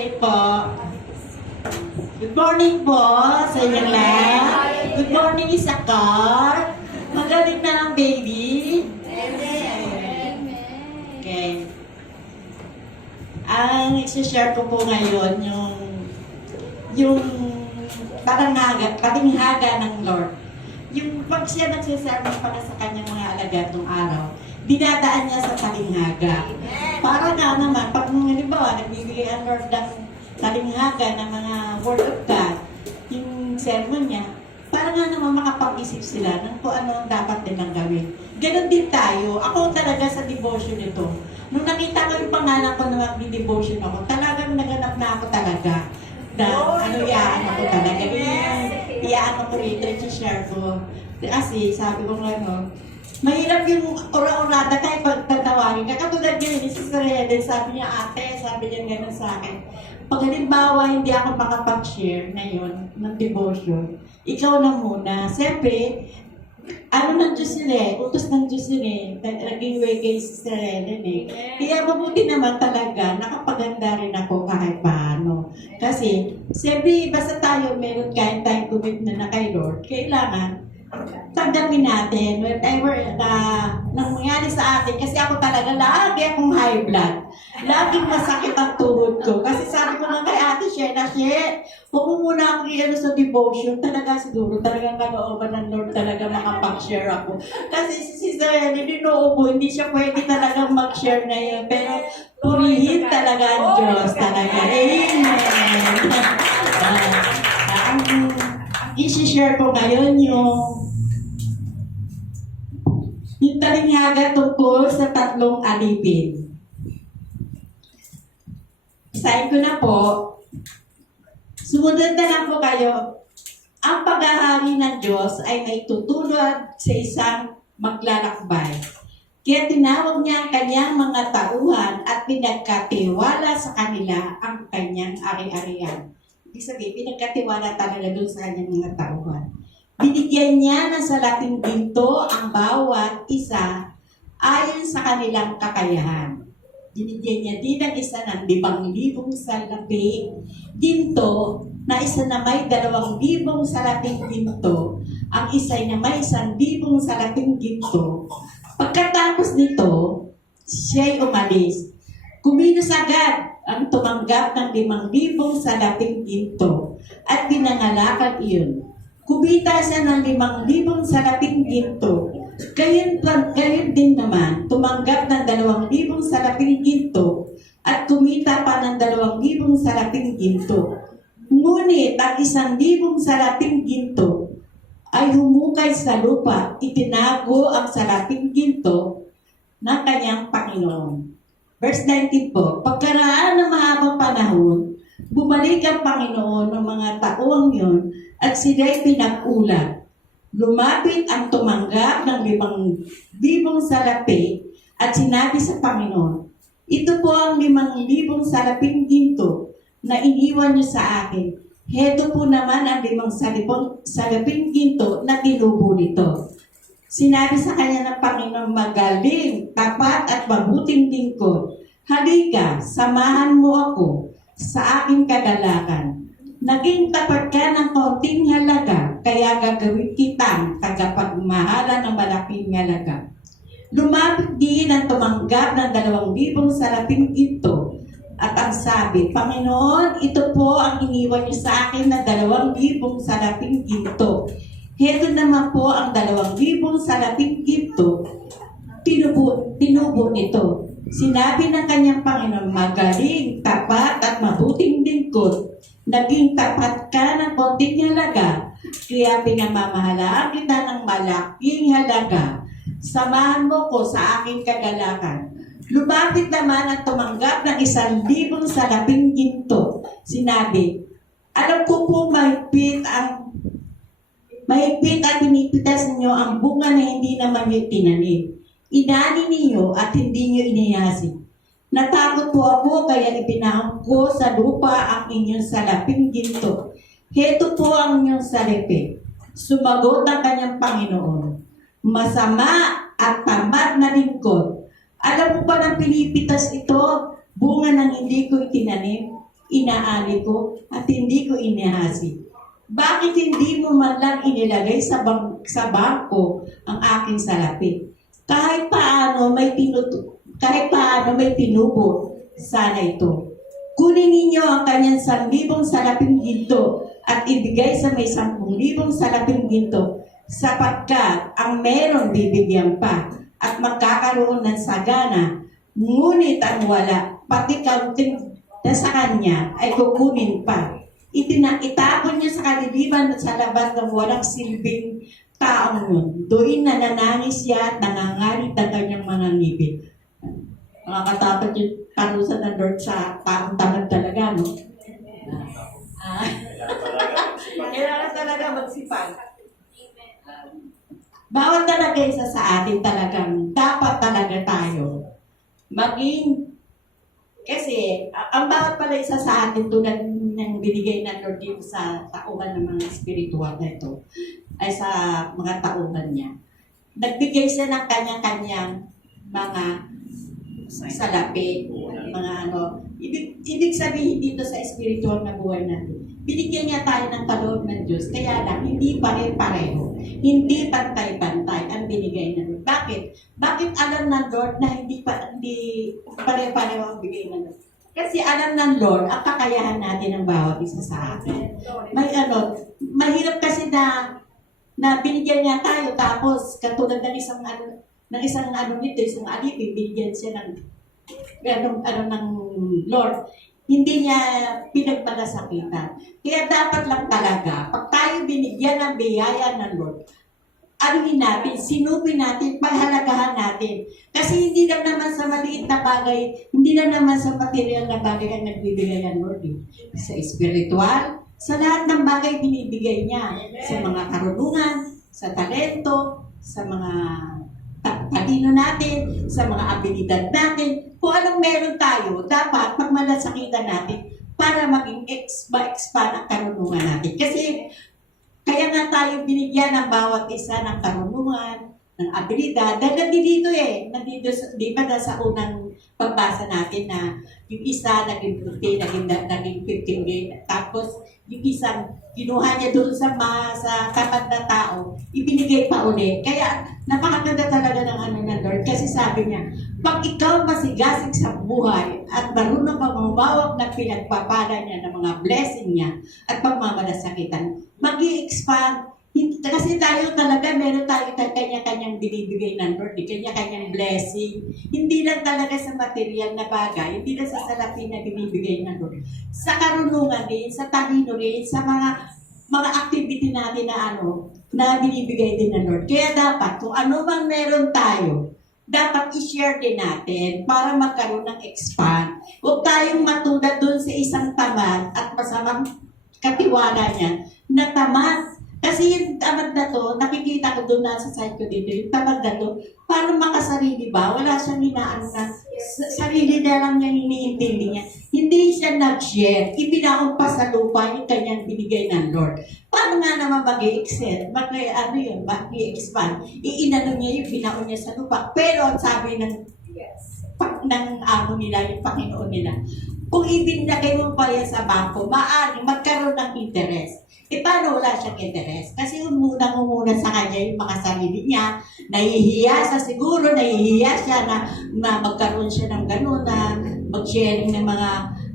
Okay po. Good morning po sa inyong lahat. Good morning, Isakar. Magaling na ang baby. Okay. Ang i-share ko po ngayon yung patinghaga ng Lord. Yung pag siya nagsasermon para sa kanyang mga alagad ng araw, dinadaan niya sa talinghaga. Para nga naman, pag halimbawa, nagbibigay ang Lord ng talinghaga ng mga Word of God, yung sermon niya, para nga naman makapag-isip sila ng kung ano ang dapat nilang gawin. Ganon din tayo. Ako talaga sa devotion nito. Nung nakita ko yung pangalan ko na mag-devotion ako, talagang naganap na ako talaga. Iyaan ako talaga. Iyaan ako rito, i-share ko. Kasi sabi ko nga, mahirap yung ora-orada kahit pagtatawagin ka. Katulad yun, si Sister Helen, sabi niya, ate, sabi niya gano'n sa akin. Pag halimbawa, hindi ako makapag-share ngayon ng devotion, ikaw na muna. Siyempre, ano ng Diyos yun utos ng Diyos yun naging way kay Sister Helen Kaya mabuti naman talaga, nakapaganda rin ako kahit paano. Kasi, siyempre, basta tayo meron kahit tayong commitment na kay Lord, kailangan tanggapin natin whatever nangyari sa atin. Kasi ako talaga, lagi akong high blood. Laging masakit ang tuhod ko. Kasi sabi ko lang kay Ate Shena, huwag mo muna akong iyan sa devotion. Talaga siguro, talagang kalooban ng Lord talaga makapag-share ako. Kasi si Sister Helen, hindi siya pwede talagang mag-share na yun. Pero purihin talaga ang Diyos talaga. Amen. Ang i-share ko ngayon yung talinghaga tungkol sa 3 alipin. Sabi ko na po, sumunod na lang po kayo. Ang paghahari ng Diyos ay may tutulad sa isang maglalakbay. Kaya tinawag niya ang kanyang mga tauhan at pinagkatiwala sa kanila ang kanyang ari-arian. Ibig sabihin, pinagkatiwala talaga doon sa kanyang mga tauhan. Binigyan niya ng salating ginto ang bawat isa ayon sa kanilang kakayahan. Binigyan niya din ang isa ng 5,000 salapi ginto, na isa na may 2,000 salating ginto, ang isa na may 1,000 salating ginto. Pagkatapos nito, siya'y umalis. Kumilos agad ang tumanggap ng 5,000 salating ginto at pinangalakan iyon. Kumita siya ng 5,000 salating ginto. Gayon din naman, tumanggap ng 2,000 salating ginto at kumita pa ng 2,000 salating ginto. Ngunit ang 1,000 salating ginto ay humukay sa lupa, itinago ang salating ginto ng kanyang Panginoon. Verse 19 po, pagkaraan ng mahabang panahon, bumalik ang Panginoon ng mga taong yun at sila'y pinag-ulat. Lumapit ang tumanggap ng 5,000 salapi at sinabi sa Panginoon, ito po ang 5,000 salaping ginto na iniwan niyo sa akin. Heto po naman ang 5,000 salaping ginto na tinubo nito. Sinabi sa kanya ng Panginoon, magaling, tapat at mabuting lingkod. Halika, samahan mo ako sa aking kagalakan. Naging tapat ka ng konting halaga, kaya gagawin kitang tagapagmahala ng malaking halaga. Lumapit din ang tumanggap ng 2,000 salaping ginto at ang sabi, Panginoon, ito po ang iniwan niyo sa akin na 2,000 salaping ginto. Heto naman po ang 2,000 salaping ginto. Tinubo nito. Sinabi ng kanyang Panginoon, magaling, tapat at mabuting lingkod. Naging tapat ka ng konting halaga, kaya pinamamahalaan kita ng malaking halaga. Samahan mo ko sa aking kagalakan. Lumapit naman at tumanggap ng 1,000 salaping ginto. Sinabi, alam ko po mahigpit at pinipitas ninyo ang bunga na hindi naman niyo tinanim. Inani ninyo at hindi niyo iniyasi. Natakot po ako kaya ipinahon ko sa lupa ang inyong salaping ginto. Heto po ang inyong salapi. Sumagot ang kanyang Panginoon. Masama at tamad na lingkod. Alam mo ba nang pinipitas ito, bunga ng hindi ko itinanim? inaani ko at hindi ko inihasi. Bakit hindi mo man lang inilagay sa bangko ang aking salapi? Kahit paano may tinubo sana ito. Kunin ninyo ang kanyang 1,000 salaping ginto at ibigay sa may 10,000 salaping ginto, sapagkat ang meron bibigyan pa at magkakaroon ng sagana, ngunit ang wala, pati kaunting na sa kanya ay kukunin pa. Itapon niya sa kaliliman at sa labas ng walang silbing taong yun. Doon nananangis siya at nangangalit ang kanyang mga ngipin. Nakakatakot yung parusa ng Lord sa taong tamad talaga, no? Kailangan talaga magsipag. Bawat talaga isa sa atin talagang dapat talaga tayo maging, kasi ang bawat pala isa sa atin tulad ng binigay ng Lord dito sa tauhan ng mga spiritual na ito ay sa mga tauhan niya. Nagbigay siya ng kanya-kanyang mga salapi, mga ano. Ibig sabihin dito sa spiritual na buhay natin, binigyan niya tayo ng kaloob ng Diyos, kaya lang hindi pare-pareho, hindi pantay-pantay ang binigay ng Lord. Bakit? Bakit alam ng Lord na hindi pare-pareho ang bigay ng Lord? Kasi alam ng Lord ang kakayahan natin ng bawat isa sa atin. Mahirap kasi na binigyan niya tayo, tapos katulad ng isang isang alipin, binigyan siya ng ng Lord, hindi niya pinagmalasakitan. Kaya dapat lang talaga, pag tayo binigyan ng biyaya ng Lord, anuhin natin, sinupin natin, pahalagahan natin. Kasi hindi lang naman sa maliit na bagay, hindi lang naman sa material na bagay ang nagbibigay ng Lord. Sa spiritual, sa lahat ng bagay binibigay niya. Sa mga karunungan, sa talento, sa mga talino natin, sa mga abilidad natin. Kung anong meron tayo, dapat pagmalasakitan natin para maging ma-expand ang karunungan natin. Kasi kaya nga tayo binigyan ng bawat isa ng karunungan, ng abilidad. Dahil nandito di ba sa unang pagbasa natin na yung isa naging 50, naging 15 game. Tapos yung isang kinuha niya doon sa tamad na tao, ibinigay pa ulit. Kaya napakaganda talaga ng ng Lord. Kasi sabi niya, pag ikaw masigasig sa buhay at marunong kang mumawag ng pinagpapala niya ng mga blessing niya at pagmamalasakitan, mag-i-expand. Kasi tayo talaga, meron tayo kanya-kanyang binibigay ng Lord, kanya-kanyang blessing. Hindi lang talaga sa material na bagay, hindi lang sa salapi na binibigay ng Lord. Sa karunungan din, sa talino rin, sa mga activity natin na binibigay din ng Lord. Kaya dapat, kung ano bang meron tayo, dapat i-share din natin para magkaroon ng expand. Huwag tayong matulad doon sa isang tamad at masamang katiwala niya na tamad. Kasi yung tamad na to, nakikita ko doon sa site ko dito, yung tamad na to, parang makasarili ba? Wala siyang hinaan na, sarili na lang niya iniintindi niya. Hindi siya nag-share, ibinaon pa sa lupa yung kanyang binigay ng Lord. Paano nga naman mag-i-excel? Mag-i-expand? Iinano niya yung binaon niya sa lupa. Pero ang sabi ng amo nila, yung Panginoon nila, kung ibinagay mo pa yan sa bangko, maaaring magkaroon ng interest. Paano wala siyang interest? Kasi umuna sa kanya yung mga sarili niya, nahihiya siya na magkaroon siya ng gano'n, na mag-sharing ng mga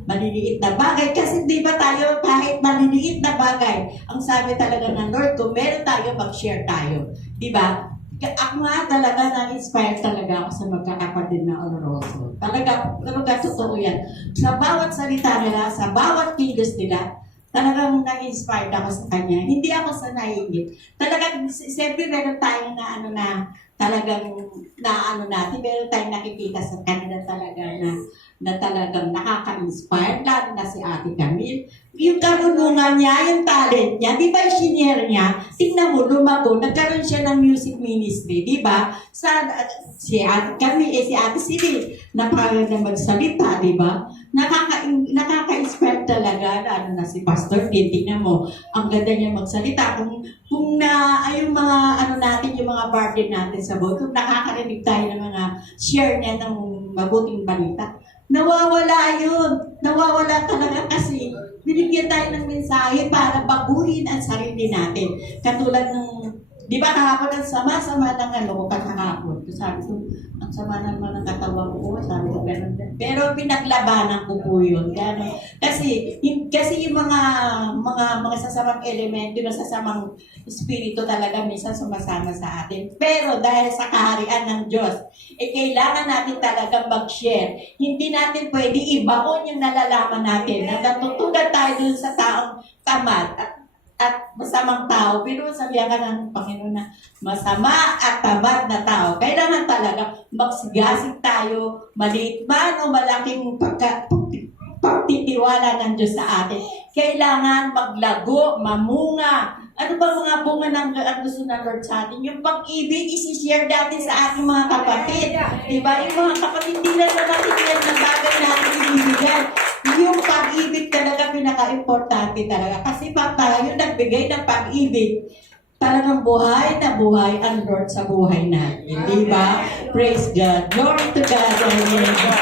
maliliit na bagay. Kasi di ba tayo, kahit maliliit na bagay, ang sabi talaga ng Lord, kung meron tayo, mag-share tayo. Di ba? Ako nga talaga, na-inspire talaga ako sa magkakapatid na Oloroso. Talaga totoo yan. Sa bawat salita nila, sa bawat kilos nila, talagang na-inspired ako sa kanya. Hindi ako sa naiingit. Talagang, siyempre meron tayong talagang natin, meron tayong nakikita sa kanila talaga na talagang nakaka-inspire, lalo na si Ate Camille. Yung karunungan niya, yung talent niya, di ba yung senior niya, tingnan mo, lumago, nagkaroon siya ng music ministry, di ba? Si Ate Camille, si Ate Sibyl, napakaganda magsalita, di ba? Nakaka-inspire talaga, lalo na si Pastor Dean, tingnan mo, ang ganda niya magsalita. Kung yung mga natin, yung mga birthday natin sa buhay, kung nakakarinig tayo ng mga share niya ng mabuting balita, nawawala yun. Nawawala talaga kasi bibigyan tayo ng mensahe para baguhin ang sarili natin. Katulad ng, di ba kahapon ang sama-sama ng ano ko kahapon. Sabi ko, ang sama naman ng katawan ko. Sabi ko, ganun. Pero pinaglabanan ko po yun. Gano'n. Kasi yung mga sasamang elemento, yung sasamang espiritu talaga minsan sumasama sa atin. Pero dahil sa kaharian ng Diyos, kailangan natin talagang mag-share. Hindi natin pwede ibaon yung nalalaman natin na natutunan tayo dun sa taong tamad at masamang tao. Pero sabihan ka ng Panginoon na masama at tamad na tao. Kailangan talaga magsigasig tayo, maliit man o malaking pagtitiwala ng Diyos sa atin. Kailangan maglago, mamunga. Ano ba mga bunga ng gusto ng Lord sa atin? Yung pag-ibig, isi-share natin sa ating mga kapatid. Diba? Yung mga kapatid, hindi lang naman yan ng bagay natin ibibigay. Yung pag-ibig talaga pinaka-importante talaga. Kasi pag tayo nagbigay ng pag-ibig, talagang buhay na buhay ang Lord sa buhay natin. Diba? Praise God. Glory to God. Amen.